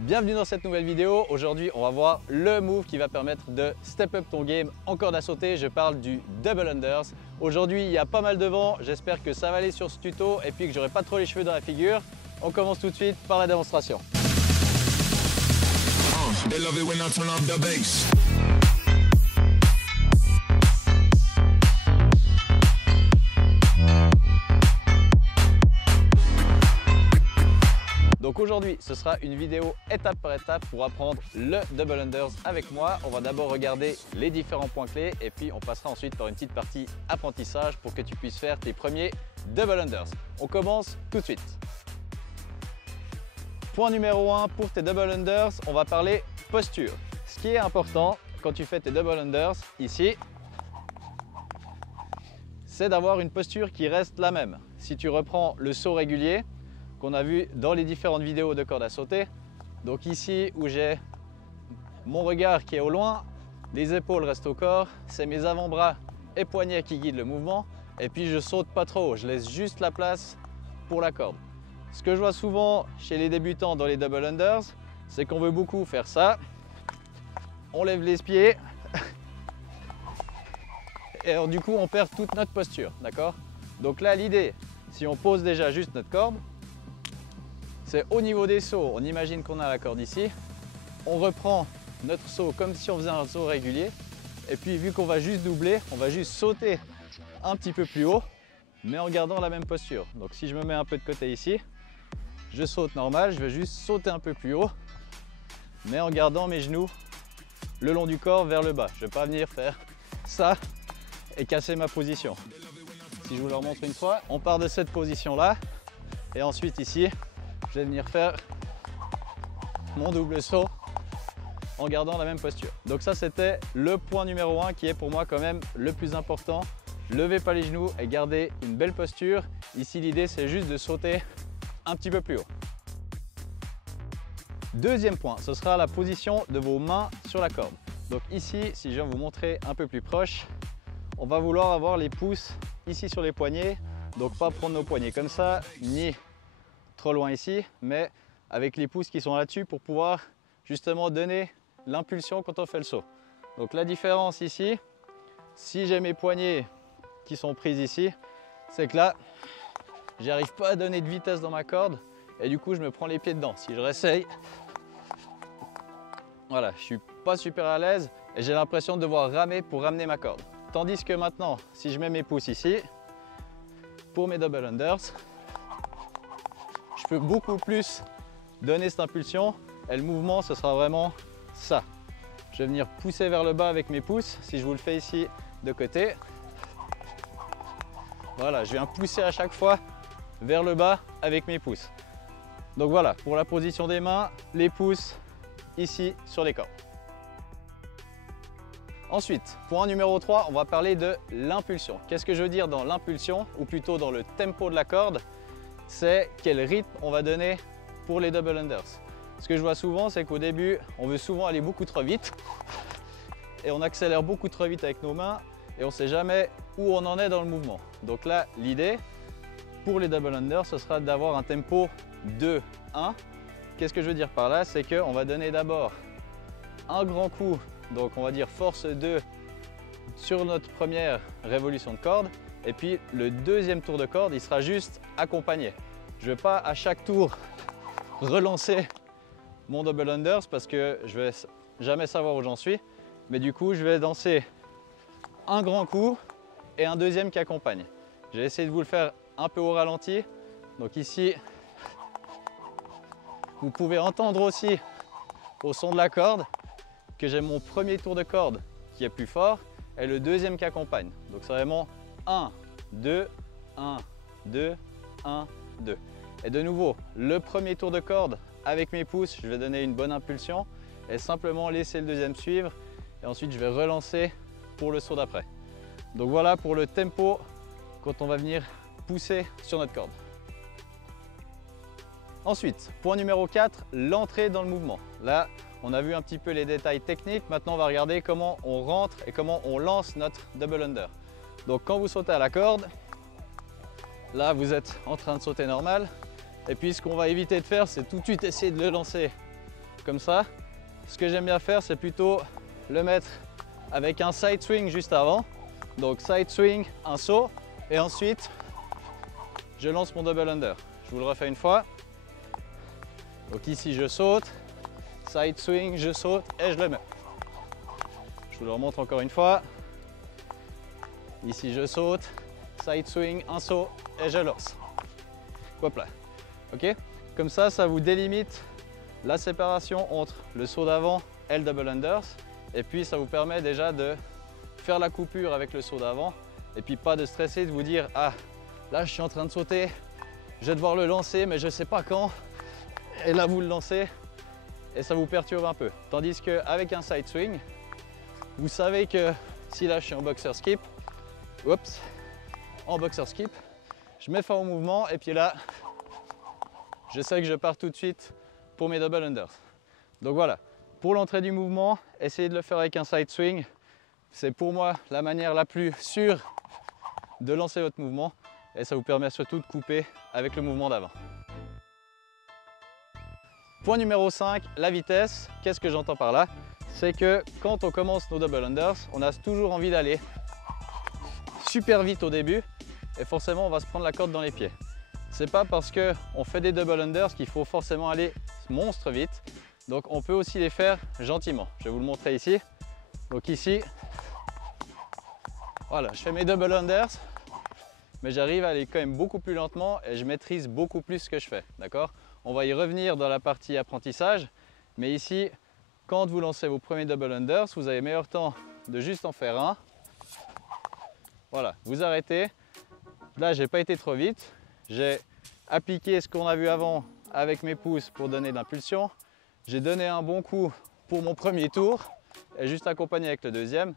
Bienvenue dans cette nouvelle vidéo. Aujourd'hui, on va voir le move qui va permettre de step up ton game en corde à sauter. Je parle du double unders. Aujourd'hui, il y a pas mal de vent. J'espère que ça va aller sur ce tuto et puis que j'aurai pas trop les cheveux dans la figure. On commence tout de suite par la démonstration. Donc aujourd'hui, ce sera une vidéo étape par étape pour apprendre le double unders avec moi. On va d'abord regarder les différents points clés et puis on passera ensuite par une petite partie apprentissage pour que tu puisses faire tes premiers double unders. On commence tout de suite. Point numéro 1 pour tes double unders, on va parler posture. Ce qui est important quand tu fais tes double unders ici, c'est d'avoir une posture qui reste la même. Si tu reprends le saut régulier, qu'on a vu dans les différentes vidéos de corde à sauter. Donc ici où j'ai mon regard qui est au loin, les épaules restent au corps, c'est mes avant-bras et poignets qui guident le mouvement et puis je saute pas trop, je laisse juste la place pour la corde. Ce que je vois souvent chez les débutants dans les double unders, c'est qu'on veut beaucoup faire ça, on lève les pieds et alors, du coup on perd toute notre posture, d'accord? Donc là l'idée, si on pose déjà juste notre corde, c'est au niveau des sauts, on imagine qu'on a la corde ici, on reprend notre saut comme si on faisait un saut régulier et puis vu qu'on va juste doubler, on va juste sauter un petit peu plus haut mais en gardant la même posture. Donc si je me mets un peu de côté ici, je saute normal, je vais juste sauter un peu plus haut mais en gardant mes genoux le long du corps vers le bas. Je ne vais pas venir faire ça et casser ma position. Si je vous le remontre une fois, on part de cette position là et ensuite ici, je vais venir faire mon double saut en gardant la même posture. Donc ça c'était le point numéro 1 qui est pour moi quand même le plus important. Levez pas les genoux et gardez une belle posture. Ici l'idée c'est juste de sauter un petit peu plus haut. Deuxième point, ce sera la position de vos mains sur la corde. Donc ici, si je viens vous montrer un peu plus proche, on va vouloir avoir les pouces ici sur les poignets. Donc pas prendre nos poignets comme ça, ni trop loin ici, mais avec les pouces qui sont là-dessus pour pouvoir justement donner l'impulsion quand on fait le saut. Donc la différence ici, si j'ai mes poignets qui sont pris ici, c'est que là, j'arrive pas à donner de vitesse dans ma corde et du coup je me prends les pieds dedans. Si je réessaye, voilà, je suis pas super à l'aise et j'ai l'impression de devoir ramer pour ramener ma corde. Tandis que maintenant, si je mets mes pouces ici, pour mes double unders, je peux beaucoup plus donner cette impulsion et le mouvement ce sera vraiment ça. Je vais venir pousser vers le bas avec mes pouces. Si je vous le fais ici de côté, voilà, je viens pousser à chaque fois vers le bas avec mes pouces. Donc voilà, pour la position des mains, les pouces ici sur les cordes. Ensuite, point numéro 3, on va parler de l'impulsion. Qu'est-ce que je veux dire dans l'impulsion, ou plutôt dans le tempo de la corde? C'est quel rythme on va donner pour les double unders. Ce que je vois souvent, c'est qu'au début, on veut souvent aller beaucoup trop vite et on accélère beaucoup trop vite avec nos mains et on ne sait jamais où on en est dans le mouvement. Donc là, l'idée pour les double unders, ce sera d'avoir un tempo 2-1. Qu'est-ce que je veux dire par là? C'est qu'on va donner d'abord un grand coup, donc on va dire force 2 sur notre première révolution de corde. Et puis le deuxième tour de corde, il sera juste accompagné. Je ne vais pas à chaque tour relancer mon double unders parce que je ne vais jamais savoir où j'en suis. Mais du coup, je vais danser un grand coup et un deuxième qui accompagne. J'ai essayé de vous le faire un peu au ralenti. Donc ici, vous pouvez entendre aussi au son de la corde que j'ai mon premier tour de corde qui est plus fort et le deuxième qui accompagne. Donc c'est vraiment 1, 2, 1, 2, 1, 2. Et de nouveau, le premier tour de corde avec mes pouces, je vais donner une bonne impulsion et simplement laisser le deuxième suivre. Et ensuite, je vais relancer pour le saut d'après. Donc voilà pour le tempo quand on va venir pousser sur notre corde. Ensuite, point numéro 4, l'entrée dans le mouvement. Là, on a vu un petit peu les détails techniques. Maintenant, on va regarder comment on rentre et comment on lance notre double under. Donc quand vous sautez à la corde, là vous êtes en train de sauter normal. Et puis ce qu'on va éviter de faire, c'est tout de suite essayer de le lancer comme ça. Ce que j'aime bien faire, c'est plutôt le mettre avec un side swing juste avant. Donc side swing, un saut, et ensuite je lance mon double under. Je vous le refais une fois. Donc ici je saute, side swing, je saute et je le mets. Je vous le remontre encore une fois. Ici je saute, side swing, un saut et je lance. Hop là. Ok? Comme ça, ça vous délimite la séparation entre le saut d'avant et le double unders. Et puis ça vous permet déjà de faire la coupure avec le saut d'avant. Et puis pas de stresser, de vous dire ah là je suis en train de sauter, je vais devoir le lancer mais je ne sais pas quand. Et là vous le lancez et ça vous perturbe un peu. Tandis qu'avec un side swing, vous savez que si là je suis en boxer skip, oups, en boxer skip, je mets fin au mouvement et puis là, je sais que je pars tout de suite pour mes double unders. Donc voilà, pour l'entrée du mouvement, essayez de le faire avec un side swing. C'est pour moi la manière la plus sûre de lancer votre mouvement et ça vous permet surtout de couper avec le mouvement d'avant. Point numéro 5, la vitesse. Qu'est-ce que j'entends par là? C'est que quand on commence nos double unders, on a toujours envie d'aller super vite au début et forcément on va se prendre la corde dans les pieds. C'est pas parce qu'on fait des double unders qu'il faut forcément aller monstre vite. Donc on peut aussi les faire gentiment. Je vais vous le montrer ici. Donc ici, voilà, je fais mes double unders, mais j'arrive à aller quand même beaucoup plus lentement et je maîtrise beaucoup plus ce que je fais. D'accord? On va y revenir dans la partie apprentissage, mais ici, quand vous lancez vos premiers double unders, vous avez meilleur temps de juste en faire un. Voilà, vous arrêtez. Là, j'ai pas été trop vite. J'ai appliqué ce qu'on a vu avant avec mes pouces pour donner de l'impulsion. J'ai donné un bon coup pour mon premier tour et juste accompagné avec le deuxième.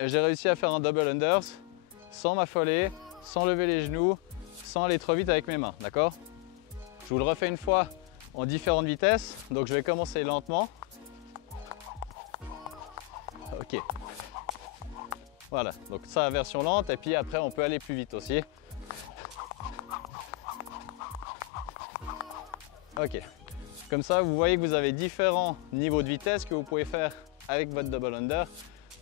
Et j'ai réussi à faire un double unders sans m'affoler, sans lever les genoux, sans aller trop vite avec mes mains. D'accord? Je vous le refais une fois en différentes vitesses. Donc je vais commencer lentement. Ok. Voilà, donc ça version lente et puis après on peut aller plus vite aussi. Ok. Comme ça, vous voyez que vous avez différents niveaux de vitesse que vous pouvez faire avec votre double under.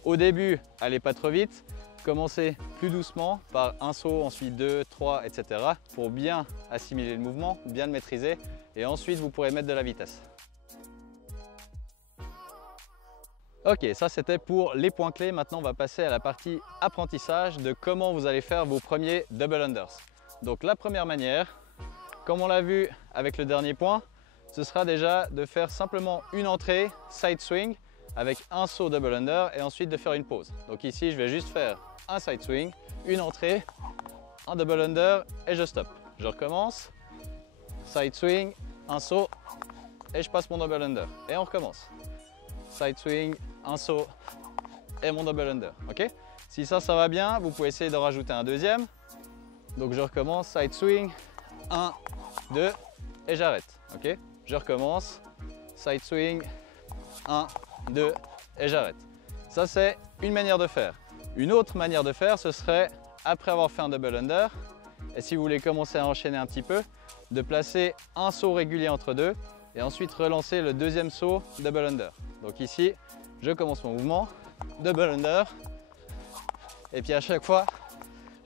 Au début, allez pas trop vite. Commencez plus doucement par un saut, ensuite 2, 3, etc. pour bien assimiler le mouvement, bien le maîtriser. Et ensuite, vous pourrez mettre de la vitesse. Ok, ça c'était pour les points clés. Maintenant, on va passer à la partie apprentissage de comment vous allez faire vos premiers double unders. Donc la première manière, comme on l'a vu avec le dernier point, ce sera déjà de faire simplement une entrée side swing avec un saut double under et ensuite de faire une pause. Donc ici, je vais juste faire un side swing, une entrée, un double under et je stoppe. Je recommence, side swing, un saut et je passe mon double under. Et on recommence. Side swing, un saut et mon double under. Ok? Si ça va bien, vous pouvez essayer d'en rajouter un deuxième. Donc je recommence, side swing, 1, 2 et j'arrête. Ok? Je recommence, side swing, 1, 2 et j'arrête. Ça c'est une manière de faire. Une autre manière de faire, ce serait après avoir fait un double under, et si vous voulez commencer à enchaîner un petit peu, de placer un saut régulier entre deux et ensuite relancer le deuxième saut double under. Donc ici, je commence mon mouvement, double under, et puis à chaque fois,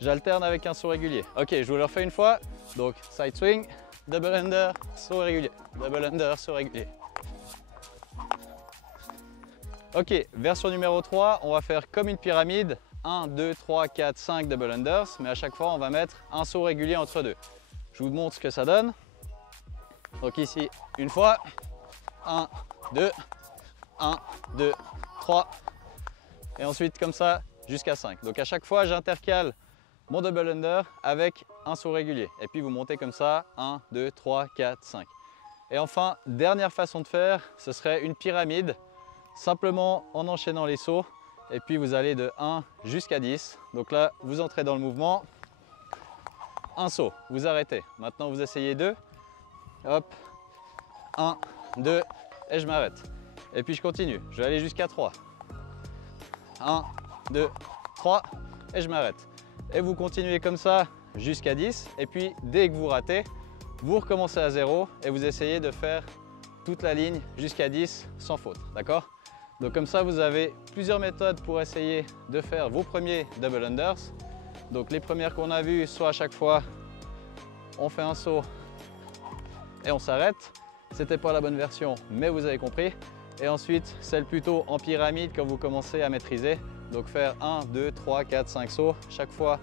j'alterne avec un saut régulier. Ok, je vous le refais une fois. Donc side swing, double under, saut régulier, double under, saut régulier. Ok, version numéro 3, on va faire comme une pyramide, 1, 2, 3, 4, 5 double unders, mais à chaque fois on va mettre un saut régulier entre deux. Je vous montre ce que ça donne. Donc ici, une fois, 1, 2, 1, 2, 3, et ensuite comme ça jusqu'à 5. Donc à chaque fois j'intercale mon double under avec un saut régulier. Et puis vous montez comme ça, 1, 2, 3, 4, 5. Et enfin, dernière façon de faire, ce serait une pyramide, simplement en enchaînant les sauts. Et puis vous allez de 1 jusqu'à 10. Donc là, vous entrez dans le mouvement, un saut, vous arrêtez. Maintenant vous essayez 2, hop, 1, 2, et je m'arrête. Et puis je continue, je vais aller jusqu'à 3. 1, 2, 3, et je m'arrête. Et vous continuez comme ça jusqu'à 10. Et puis dès que vous ratez, vous recommencez à 0 et vous essayez de faire toute la ligne jusqu'à 10 sans faute, d'accord? Donc comme ça, vous avez plusieurs méthodes pour essayer de faire vos premiers double unders. Donc les premières qu'on a vues, soit à chaque fois, on fait un saut et on s'arrête. C'était pas la bonne version, mais vous avez compris. Et ensuite, celle plutôt en pyramide quand vous commencez à maîtriser. Donc faire 1, 2, 3, 4, 5 sauts. Chaque fois,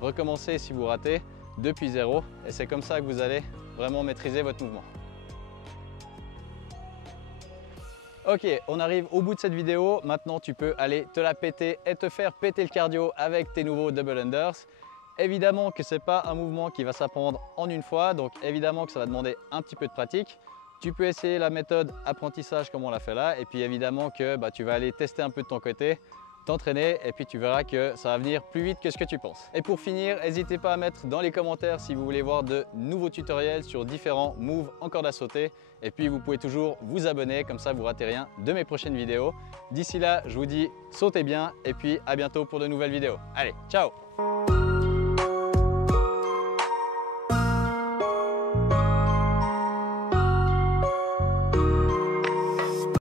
recommencer si vous ratez depuis zéro. Et c'est comme ça que vous allez vraiment maîtriser votre mouvement. Ok, on arrive au bout de cette vidéo. Maintenant, tu peux aller te la péter et te faire péter le cardio avec tes nouveaux double unders. Évidemment que ce n'est pas un mouvement qui va s'apprendre en une fois, donc évidemment que ça va demander un petit peu de pratique. Tu peux essayer la méthode apprentissage comme on l'a fait là, et puis évidemment que tu vas aller tester un peu de ton côté, t'entraîner, et puis tu verras que ça va venir plus vite que ce que tu penses. Et pour finir, n'hésitez pas à mettre dans les commentaires si vous voulez voir de nouveaux tutoriels sur différents moves en corde à sauter. Et puis vous pouvez toujours vous abonner, comme ça vous ne ratez rien de mes prochaines vidéos. D'ici là, je vous dis sautez bien, et puis à bientôt pour de nouvelles vidéos. Allez, ciao!